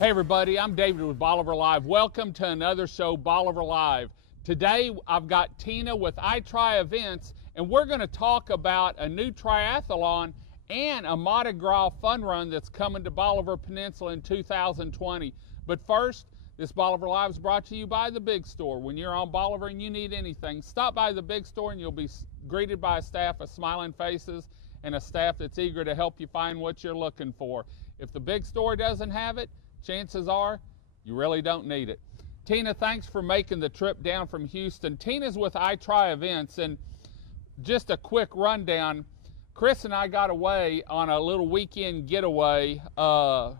Hey everybody, I'm David with Bolivar Live. Welcome to another show, Bolivar Live. Today I've got Tina with ITri Events, and we're going to talk about a new triathlon and a Mardi Gras Fun Run that's coming to Bolivar Peninsula in 2020. But first, this Bolivar Live is brought to you by the Big Store. When you're on Bolivar and you need anything, stop by the Big Store and you'll be greeted by a staff of smiling faces and a staff that's eager to help you find what you're looking for. If the Big Store doesn't have it, chances are you really don't need it. Tina, thanks for making the trip down from Houston. Tina's with ITri Events, and just a quick rundown. Chris and I got away on a little weekend getaway, I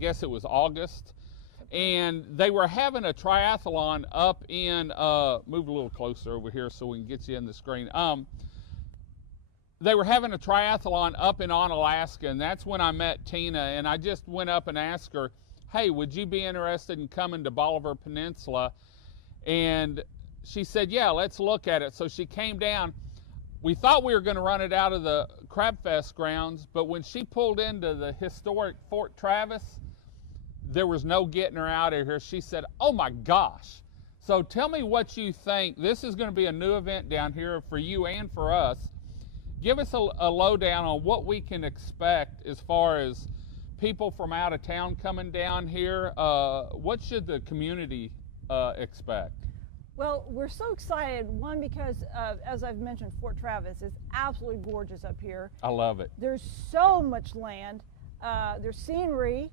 guess it was August, and they were having a triathlon up in, move a little closer over here so we can get you in the screen. They were having a triathlon up in Alaska, and that's when I met Tina, and I just went up and asked her, hey, would you be interested in coming to Bolivar Peninsula? And she said, yeah, let's look at it. So she came down. We thought we were going to run it out of the Crab Fest grounds, but when she pulled into the historic Fort Travis, there was no getting her out of here. She said, oh my gosh. So tell me what you think. This is going to be a new event down here for you and for us. Give us a lowdown on what we can expect as far as people from out of town coming down here. What should the community expect? Well, we're so excited, one, because as I've mentioned, Fort Travis is absolutely gorgeous up here. I love it. There's so much land. There's scenery.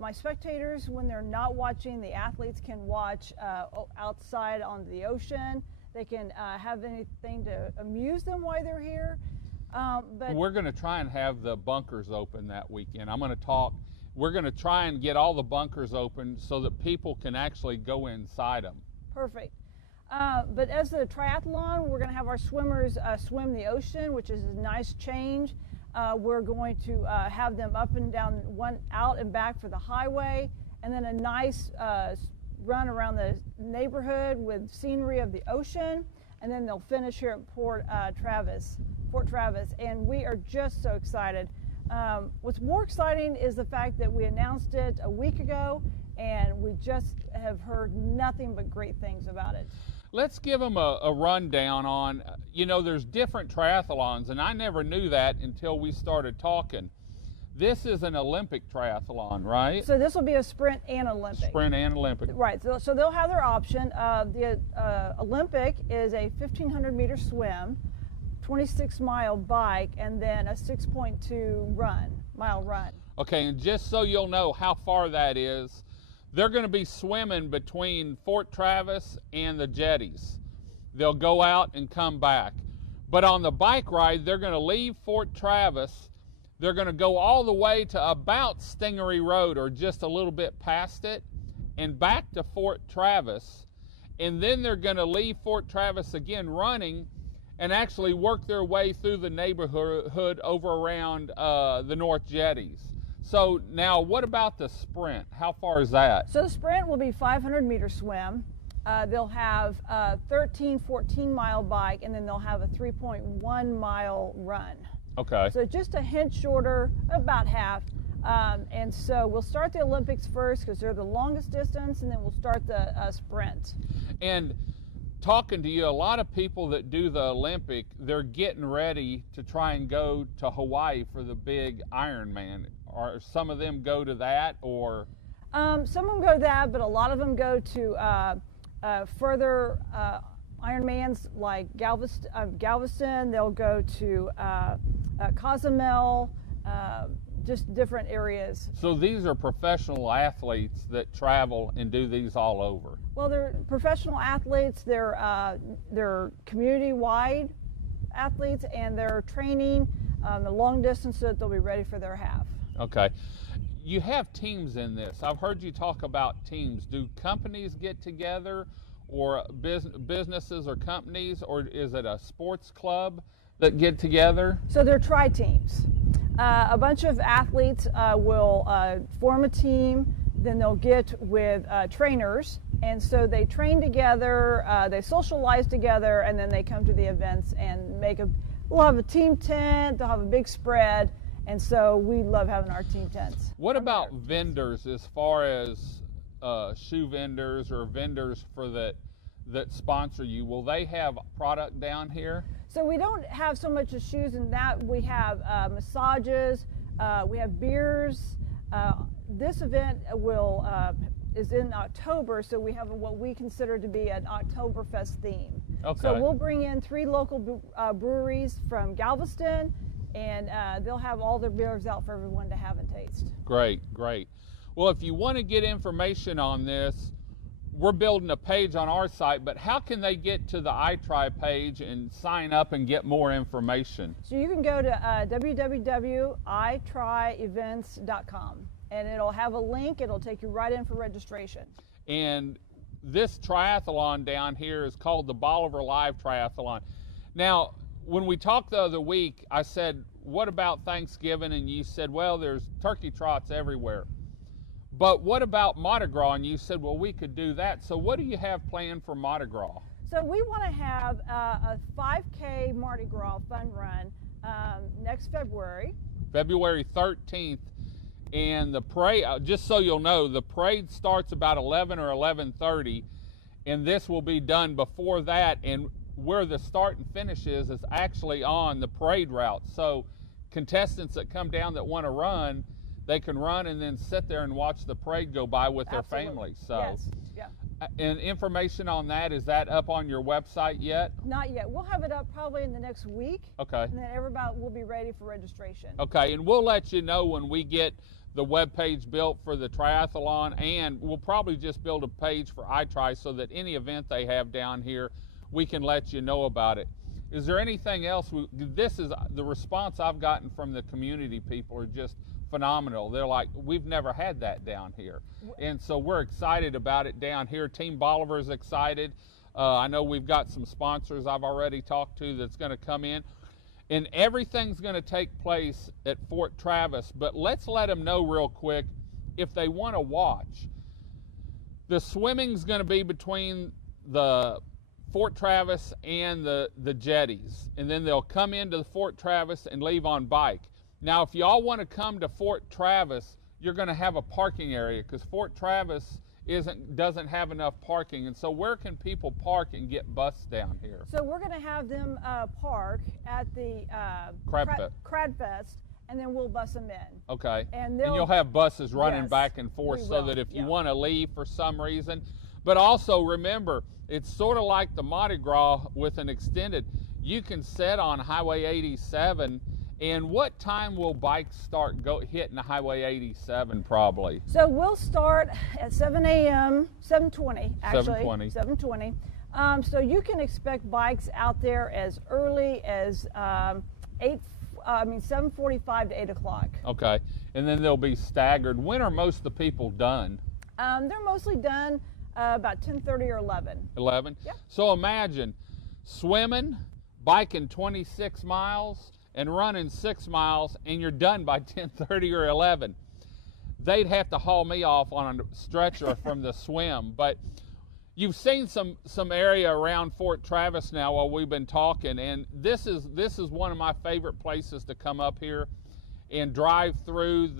My spectators, when they're not watching, the athletes can watch outside on the ocean. They can have anything to amuse them while they're here. But we're going to try and have the bunkers open that weekend. We're going to try and get all the bunkers open so that people can actually go inside them. Perfect. But as the triathlon, we're going to have our swimmers swim the ocean, which is a nice change. We're going to have them up and down, out and back for the highway, and then a nice run around the neighborhood with scenery of the ocean, and then they'll finish here at Fort Travis, and we are just so excited. What's more exciting is the fact that we announced it a week ago, and we just have heard nothing but great things about it. Let's give them a rundown on, there's different triathlons, and I never knew that until we started talking. This is an Olympic triathlon, right? So this will be a sprint and Olympic. Sprint and Olympic. Right, so they'll have their option. The Olympic is a 1,500-meter swim, 26-mile bike, and then a 6.2 mile run. Okay, and just so you'll know how far that is, they're going to be swimming between Fort Travis and the jetties. They'll go out and come back. But on the bike ride, they're going to leave Fort Travis. They're going to go all the way to about Stingery Road, or just a little bit past it, and back to Fort Travis. And then they're going to leave Fort Travis again running and actually work their way through the neighborhood over around the North Jetties. So now, what about the sprint? How far is that? So the sprint will be 500-meter swim. They'll have a 14-mile bike, and then they'll have a 3.1-mile run. Okay. So just a hint shorter, about half. And so we'll start the Olympics first because they're the longest distance, and then we'll start the sprint. And talking to you, a lot of people that do the Olympic, they're getting ready to try and go to Hawaii for the big Ironman. Or some of them go to that, or? Some of them go to that, but a lot of them go to further Ironmans like Galveston. They'll go to Cozumel, just different areas. So these are professional athletes that travel and do these all over? Well, they're professional athletes. They're community-wide athletes, and they're training the long distance so that they'll be ready for their half. Okay. You have teams in this. I've heard you talk about teams. Do companies get together, or businesses or companies, or is it a sports club that get together? So they're tri-teams. A bunch of athletes will form a team, then they'll get with trainers, and so they train together, they socialize together, and then they come to the events and we'll have a team tent, they'll have a big spread, And so we love having our team tents. What about vendors, as far as shoe vendors or vendors for that sponsor you? Will they have product down here? So we don't have so much of shoes in that. We have massages, we have beers. This event is in October, so we have what we consider to be an Oktoberfest theme. Okay. So we'll bring in 3 local breweries from Galveston, and they'll have all their beers out for everyone to have and taste. Great, great. Well, if you want to get information on this, we're building a page on our site, but how can they get to the ITri page and sign up and get more information? So you can go to www.itrievents.com, and it'll have a link. It'll take you right in for registration. And this triathlon down here is called the Bolivar Live Triathlon. Now, when we talked the other week, I said, what about Thanksgiving? And you said, well, there's turkey trots everywhere. But what about Mardi Gras? And you said, well, we could do that. So what do you have planned for Mardi Gras? So we want to have a 5K Mardi Gras Fun Run next February. February 13th. And the parade, just so you'll know, the parade starts about 11 or 11:30. And this will be done before that. And where the start and finish is actually on the parade route. So contestants that come down that want to run, they can run and then sit there and watch the parade go by with their families. So, yes, yeah. And information on that, is that up on your website yet? Not yet. We'll have it up probably in the next week. Okay. And then everybody will be ready for registration. Okay, and we'll let you know when we get the web page built for the triathlon, and we'll probably just build a page for ITri so that any event they have down here, we can let you know about it. Is there anything else? This is the response I've gotten from the community. People are just phenomenal. They're like, we've never had that down here. And so we're excited about it down here. Team Bolivar is excited. I know we've got some sponsors I've already talked to that's going to come in. And everything's going to take place at Fort Travis. But let's let them know real quick if they want to watch. The swimming's going to be between the Fort Travis and the jetties. And then they'll come into the Fort Travis and leave on bike. Now, if y'all want to come to Fort Travis, you're going to have a parking area because Fort Travis doesn't have enough parking. And so where can people park and get bused down here? So we're going to have them park at the Crab Fest, and then we'll bus them in. Okay. And you'll have buses running yes, back and forth so that if you yeah. want to leave for some reason. But also remember, it's sort of like the Mardi Gras with an extended. You can set on Highway 87. And what time will bikes start hitting the Highway 87 probably? So we'll start at 7 a.m., 7:20 actually. 7:20. 7:20. So you can expect bikes out there as early as 7:45 to 8 o'clock. Okay, and then they'll be staggered. When are most of the people done? They're mostly done about 10:30 or 11. 11? Yeah. So imagine swimming, biking 26 miles, and running 6 miles, and you're done by 10:30 or 11. They'd have to haul me off on a stretcher from the swim. But you've seen some area around Fort Travis now while we've been talking, and this is one of my favorite places to come up here and drive through.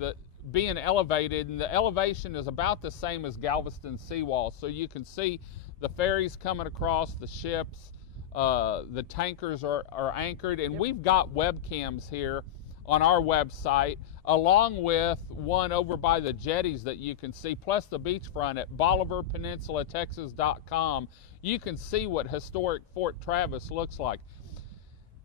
Being elevated, and the elevation is about the same as Galveston seawall, so you can see the ferries coming across, the ships. The tankers are anchored, and we've got webcams here on our website, along with one over by the jetties that you can see, plus the beachfront at BolivarPeninsulaTexas.com. You can see what historic Fort Travis looks like.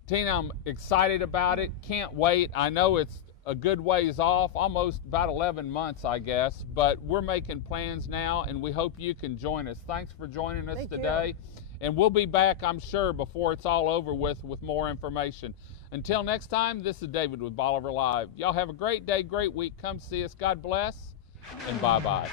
Tina, I'm excited about it. Can't wait. I know it's a good ways off, almost about 11 months, I guess, but we're making plans now, and we hope you can join us. Thanks for joining us today. And we'll be back, I'm sure, before it's all over with more information. Until next time, this is David with Bolivar Live. Y'all have a great day, great week. Come see us. God bless, and bye-bye.